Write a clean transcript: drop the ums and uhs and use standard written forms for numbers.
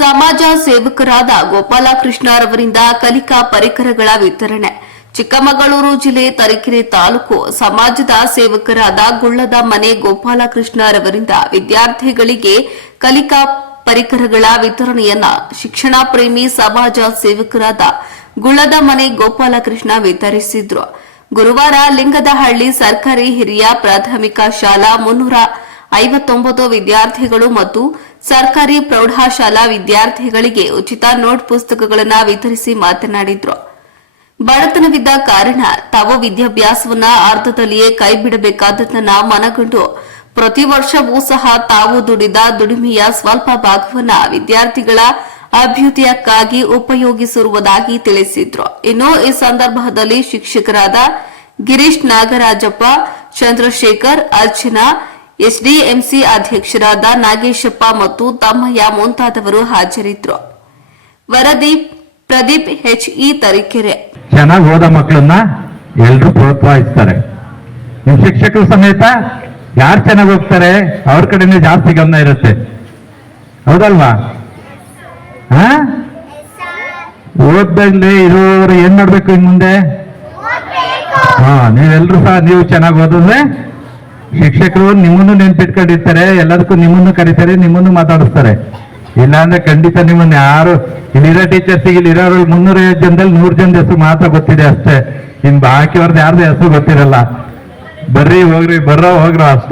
ಸಮಾಜ ಸೇವಕರಾದ ಗೋಪಾಲಕೃಷ್ಣರವರಿಂದ ಕಲಿಕಾ ಪರಿಕರಗಳ ವಿತರಣೆ. ಚಿಕ್ಕಮಗಳೂರು ಜಿಲ್ಲೆ ತರೀಕೆರೆ ತಾಲೂಕು ಸಮಾಜದ ಸೇವಕರಾದ ಗುಳ್ಳದ ಮನೆ ಗೋಪಾಲಕೃಷ್ಣರವರಿಂದ ವಿದ್ಯಾರ್ಥಿಗಳಿಗೆ ಕಲಿಕಾ ಪರಿಕರಗಳ ವಿತರಣೆಯನ್ನ ಶಿಕ್ಷಣ ಪ್ರೇಮಿ ಸಮಾಜ ಸೇವಕರಾದ ಗುಳ್ಳದ ಮನೆ ಗೋಪಾಲಕೃಷ್ಣ ವಿತರಿಸಿದ್ರು. ಗುರುವಾರ ಲಿಂಗದಹಳ್ಳಿ ಸರ್ಕಾರಿ ಹಿರಿಯ ಪ್ರಾಥಮಿಕ ಶಾಲಾ 359 ವಿದ್ಯಾರ್ಥಿಗಳು ಮತ್ತು ಸರ್ಕಾರಿ ಪ್ರೌಢಶಾಲಾ ವಿದ್ಯಾರ್ಥಿಗಳಿಗೆ ಉಚಿತ ನೋಟ್ ಪುಸ್ತಕಗಳನ್ನು ವಿತರಿಸಿ ಮಾತನಾಡಿದ್ರು. ಬಡತನವಿದ್ದ ಕಾರಣ ತಾವು ವಿದ್ಯಾಭ್ಯಾಸವನ್ನ ಅರ್ಧದಲ್ಲಿಯೇ ಕೈಬಿಡಬೇಕಾದದನ್ನ ಮನಗಂಡು ಪ್ರತಿ ವರ್ಷವೂ ಸಹ ತಾವು ದುಡಿದ ದುಡಿಮೆಯ ಸ್ವಲ್ಪ ಭಾಗವನ್ನ ವಿದ್ಯಾರ್ಥಿಗಳ ಅಭ್ಯುದಯಕ್ಕಾಗಿ ಉಪಯೋಗಿಸಿರುವುದಾಗಿ ತಿಳಿಸಿದ್ರು. ಇನ್ನು ಈ ಸಂದರ್ಭದಲ್ಲಿ ಶಿಕ್ಷಕರಾದ ಗಿರೀಶ್, ನಾಗರಾಜಪ್ಪ, ಚಂದ್ರಶೇಖರ್, ಅರ್ಚನಾ, ಎಸ್ಡಿಎಂಸಿ ಅಧ್ಯಕ್ಷರಾದ ನಾಗೇಶಪ್ಪ ಮತ್ತು ತಮ್ಮಯ್ಯ ಮುಂತಾದವರು ಹಾಜರಿದ್ದರು. ವರದಿ ಪ್ರದೀಪ್, HE, ತರೀಕೆರೆ. ಚೆನ್ನಾಗಿ ಓದ ಮಕ್ಕಳನ್ನ ಎಲ್ಲರೂ ಪ್ರೋತ್ಸಾಹಿಸ್ತಾರೆ. ನಿಮ್ ಶಿಕ್ಷಕರು ಸಮೇತ ಯಾರು ಚೆನ್ನಾಗಿ ಹೋಗ್ತಾರೆ ಅವ್ರ ಕಡೆನೇ ಜಾಸ್ತಿ ಗಮನ ಇರುತ್ತೆ, ಹೌದಲ್ವಾ? ಓದ್ದಲ್ಲಿ ಇರೋರು ಏನ್ ಮಾಡ್ಬೇಕು ಇನ್ ಮುಂದೆ? ನೀವೆಲ್ರೂ ಸಹ ನೀವು ಚೆನ್ನಾಗಿ ಓದಿದ್ರೆ ಶಿಕ್ಷಕರು ನಿಮ್ಮನ್ನು ನೆನ್ಪಿಟ್ಕೊಂಡಿರ್ತಾರೆ, ಎಲ್ಲದಕ್ಕೂ ನಿಮ್ಮನ್ನು ಕರೀತಾರೆ, ನಿಮ್ಮನ್ನು ಮಾತಾಡಿಸ್ತಾರೆ. ಇಲ್ಲಾಂದ್ರೆ ಖಂಡಿತ ನಿಮ್ಮನ್ನ ಯಾರು ಇಲ್ಲಿರೋ ಟೀಚರ್ಸಿಗೆ ಇಲ್ಲಿರೋರು 350 ಜನದಲ್ಲಿ 100 ಜನದ ಹೆಸರು ಮಾತ್ರ ಗೊತ್ತಿದೆ ಅಷ್ಟೇ. ಇನ್ ಬಾಕಿಯವ್ರದ್ದು ಯಾರ್ದು ಹೆಸರು ಗೊತ್ತಿರಲ್ಲ. ಬರ್ರಿ ಹೋಗ್ರಿ, ಬರ್ರೋ ಹೋಗ್ರೋ ಅಷ್ಟೇ.